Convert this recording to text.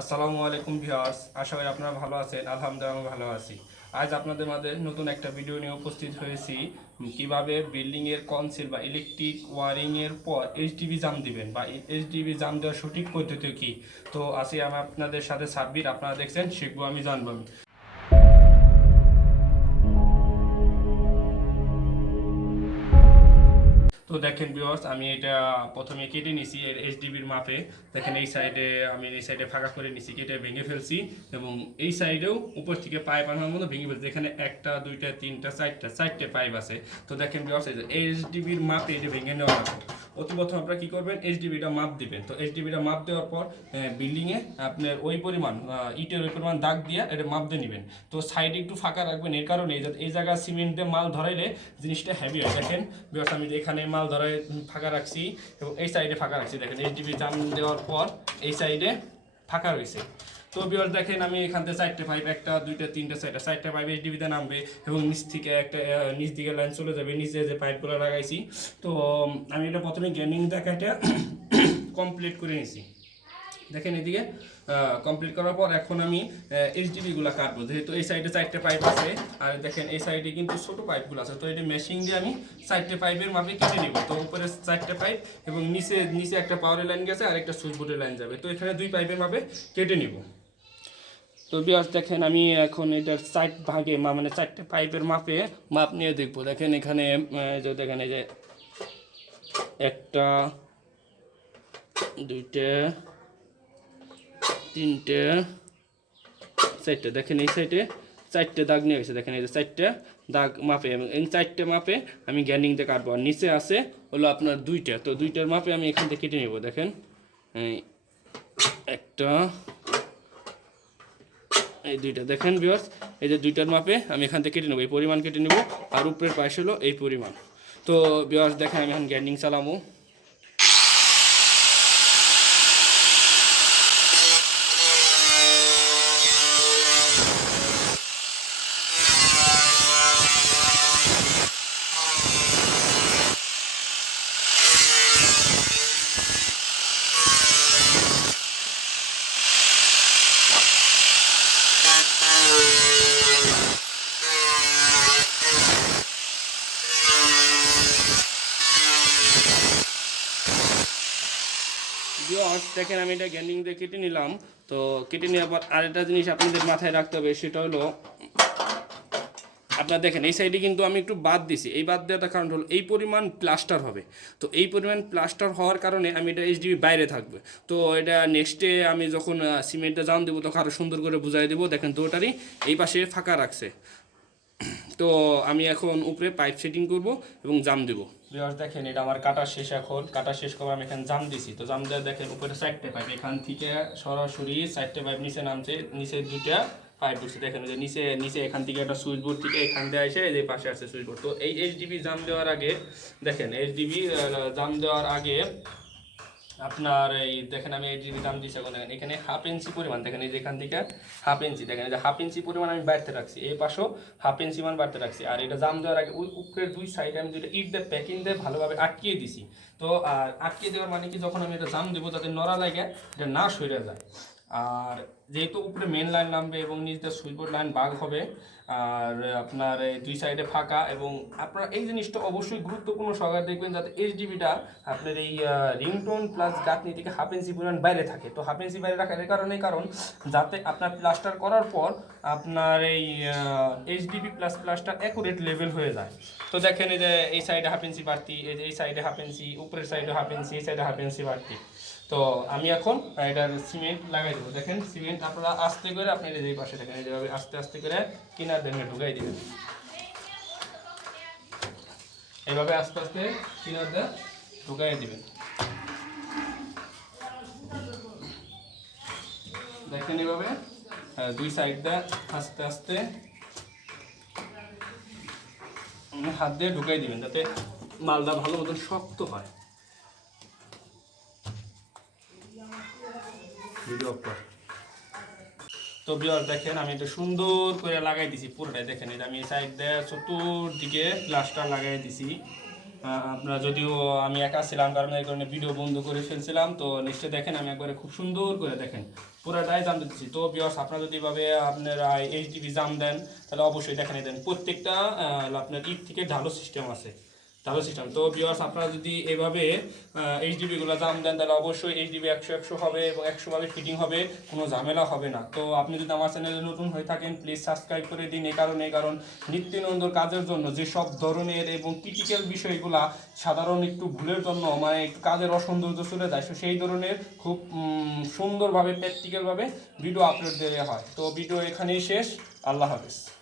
আসসালামু আলাইকুম ভিউয়ার্স, আশা করি আপনারা ভালো আছেন। আলহামদুলিল্লাহ আমি ভালো আছি। আজ আপনাদের মাঝে নতুন একটা ভিডিও নিয়ে উপস্থিত হয়েছি। কিভাবে বিল্ডিং এর কনসিল বা ইলেকট্রিক ওয়ারিং এর পর এইচডিবি জাম দিবেন বা এইচডিবি জাম দেওয়ার সঠিক পদ্ধতি কি। তো আছি আমি আপনাদের সাথে সাব্বির, আপনারা দেখছেন শিখবো আমি জানবো আমি। তো দেখেন ভিউয়ার্স, আমি এটা প্রথমে কেটে নিছি এর এইচডিবির মাপে। দেখেন এই সাইডে ফাঁকা করে নিছি, কেটে ভেঙে ফেলছি এবং এই সাইডেও উপর থেকে পাইপ আনার মতো ভেঙে ফেলছি। এখানে একটা দুইটা তিনটা চারটে পাইপ আছে। তো দেখেন ভিউয়ার্স, এই যে এইচডিবির মাপে এটা ভেঙে নেওয়া হবে। অতি প্রথম আপনারা কি করবেন, এইচডিবিটা মাপ দিবেন। তো এইচডিবিটা মাপ দেওয়ার পর বিল্ডিংয়ে আপনার ওই পরিমাণ ইটের ওই পরিমাণ দাগ দিয়ে এটা মাপ দিয়ে নেবেন। তো সাইডে একটু ফাঁকা রাখবেন, এর কারণে এই জায়গায় সিমেন্ট দিয়ে মাল ধরাইলে জিনিসটা হেভি হয়। দেখেন বিকজ আমি এখানে মাল ধরাই ফাঁকা রাখছি এবং এই সাইডে ফাঁকা রাখছি। দেখেন এইচডিবি জাম দেওয়ার পর এই সাইডে ফাঁকা রয়েছে। তো বিকজ দেখেন আমি এখান থেকে চারটে পাইপ, একটা দুইটা তিনটা চারটে পাইপ এইচডিবিতে নামবে এবং নিচ থেকে একটা নিচ দিকে লাইন চলে যাবে নিচে যে পাইপগুলো লাগাইছি। তো আমি এটা প্রথমে গ্যানিং দেখাটা কমপ্লিট করে নিছি। দেখেন এদিকে কমপ্লিট করার পর এখন আমি এইচডিবিগুলো কাটবো। যেহেতু এই সাইডে চারটে পাইপ আছে আর দেখেন এই সাইডে কিন্তু ছোটো পাইপগুলো আছে, তো এটা মেশিন দিয়ে আমি চারটে পাইপের মাপে কেটে নিব। তো উপরে চারটে পাইপ এবং নিচে নিচে একটা পাওয়ারের লাইন গেছে আর একটা সুইচ বোর্ডের লাইন যাবে। তো এখানে দুই পাইপের মাপে কেটে নিব। তো ভিউয়ার্স দেখেন আমি এখন এটার চার ভাগে মানে চারটে পাইপের মাপে মাপ নিয়ে দেখবো। দেখেন এখানে যে দেখেন এই যে একটা দুইটা তিনটে চারটে, দেখেন এই সাইডে চারটে দাগ নিয়ে গেছে। দেখেন এই যে চারটে দাগ মাপে এবং এই চারটে মাপে আমি গ্যান্ডিং দিয়ে কাটবো। আর নিচে আছে হলো আপনার দুইটা, তো দুইটার মাপে আমি এখান থেকে কেটে নেব। দেখেন একটা এই দুইটা, দেখেন ভিউয়ার্স এই যে দুইটার মাপে আমি এখান থেকে কেটে নেবো, এই পরিমাণ কেটে নেব। আর উপরের পাশ হলো এই পরিমাণ। তো ভিউয়ার্স দেখেন আমি এখন গ্যান্ডিং চালাবো। দেখেন আমি এটা গ্যান্ডিং দিয়ে কেটে নিলাম। তো কেটে নেওয়ার পর আরেকটা জিনিস আপনাদের মাথায় রাখতে হবে, সেটা হলো আপনার দেখেন এই সাইডে কিন্তু আমি একটু বাদ দিছি। এই বাদ দেওয়ার কারণ হলো এই পরিমাণ প্লাস্টার হবে। তো এই পরিমাণ প্লাস্টার হওয়ার কারণে আমি এটা এইচডিবি বাইরে থাকবে। তো এটা নেক্সটে আমি যখন সিমেন্টটা জাম দেবো তখন আরও সুন্দর করে বুঝাই দেবো। দেখেন দুটারই এই পাশে ফাঁকা রাখছে। তো আমি এখন উপরে পাইপ সেটিং করব এবং জাম দেবো। ভিউয়ার্স দেখেন এটা আমার কাটা শেষ। এখন কাটা শেষ করে আমি এখানে জাম দিছি। তো জাম দেওয়া দেখেন উপরে চারটে পাইপ, এখান থেকে সরাসরি চারটে পাইপ নিচে নামছে, নিচে দুইটা পাইপ ঢুকছে। দেখেন যে নিচে নিচে এখান থেকে একটা সুইচ বোর্ড থেকে এখান দিয়ে এসে এই যে পাশে আছে সুইচ বোর্ড। তো এই এইচডিবি জাম দেওয়ার আগে দেখেন এইচডিবি জাম দেওয়ার আগে আপনার এই দেখেন আমি এইচডিবি দাম দিচ্ছি এখন। দেখেন এখানে হাফ ইঞ্চি পরিমাণ, দেখেন এই যে এখান থেকে হাফ ইঞ্চি, দেখেন এই যে হাফ ইঞ্চি পরিমাণ আমি বাড়তে রাখছি, এই পাশেও হাফ ইঞ্চি মান বাড়তে রাখছি। আর এটা জাম দেওয়ার আগে ওই উপরের দুই সাইডে আমি দুইটা ইট দিয়ে প্যাকিং দিয়ে ভালোভাবে আটকিয়ে দিছি। তো আর আটকিয়ে দেওয়ার মানে কি, যখন আমি এটা জাম দেবো যাতে নড়া লাগে এটা না সরে যায়। আর যেহেতু উপরে মেন লাইন নামবে এবং নিচে সুইচবোর্ড লাইন ভাগ হবে আর আপনার এই দুই সাইডে ফাঁকা, এবং আপনার এই জিনিসটা অবশ্যই গুরুত্বপূর্ণ সহকারে দেখবেন যাতে এইচডিবিটা আপনার এই রিংটোন প্লাস গাঁথনি থেকে হাফ ইঞ্চি পরিমাণ বাইরে থাকে। তো হাফ ইঞ্চি বাইরে রাখার কারণ যাতে আপনার প্লাস্টার করার পর আপনার এই HDB plus plaster accurate level হয়ে যায়। তো দেখেন এই যে এই সাইডে হাফ ইঞ্চি বাড়তি, এই সাইডে হাফ ইঞ্চি, উপরের সাইডে হাফ ইঞ্চি, এই সাইডে হাফ ইঞ্চি বাড়তি। তো আমি এখন এটার সিমেন্ট লাগাই দেবো। দেখেন সিমেন্ট আপনারা আস্তে করে আপনি এই পাশে দেখেন এইভাবে আস্তে আস্তে করে কিনার দেন ঢুকাই দিবেন। এইভাবে আস্তে আস্তে কিনার দিয়ে ঢুকাই দিবেন। দেখেন এইভাবে দুই সাইড দিয়ে আস্তে আস্তে হাত দিয়ে ঢুকাই দিবেন যাতে মালটা ভালো মতন শক্ত হয়। তো ভিউয়ার্স দেখেন আমি এটা সুন্দর করে লাগাই দিছি পুরোটাই। দেখেন এটা আমি সাইড দিয়ে চতুর্দিকে প্লাস্টার লাগাই দিছি আমরা যদিও আমি একা ছিলাম, কারণ এই কারণে ভিডিও বন্ধ করে ফেলছিলাম। তো নিশ্চয়ই দেখেন আমি একবারে খুব সুন্দর করে দেখেন পুরাটাই জাম দিচ্ছি। তো ভিউয়ার্স, আপনারা যদি এভাবে আপনারা এইচডিবি জাম দেন তাহলে অবশ্যই দেখেন দেন প্রত্যেকটা আপনার ইট থেকে ঢালো সিস্টেম আছে, ঢালো সিস্টেম। তো ভিউয়ার্স, আপনারা যদি এভাবে এইচডিবিগুলো জাম দেন তাহলে অবশ্যই এইচডিবি 100 হবে এবং 100ভাবে ফিটিং হবে, কোনো ঝামেলা হবে না। তো আপনি যদি আমার চ্যানেলে নতুন হয়ে থাকেন প্লিজ সাবস্ক্রাইব করে দিন। কারণ নিত্য নতুন কাজের জন্য যেসব ধরনের এবং ক্রিটিক্যাল বিষয়গুলা সাধারণ একটু ভুলের জন্য মানে একটু কাজের অসৌন্দর্য চলে যায়, তো সেই ধরনের খুব সুন্দরভাবে প্র্যাকটিক্যালভাবে ভিডিও আপলোড দেওয়া হয়। তো ভিডিও এখানেই শেষ। আল্লাহ হাফেজ।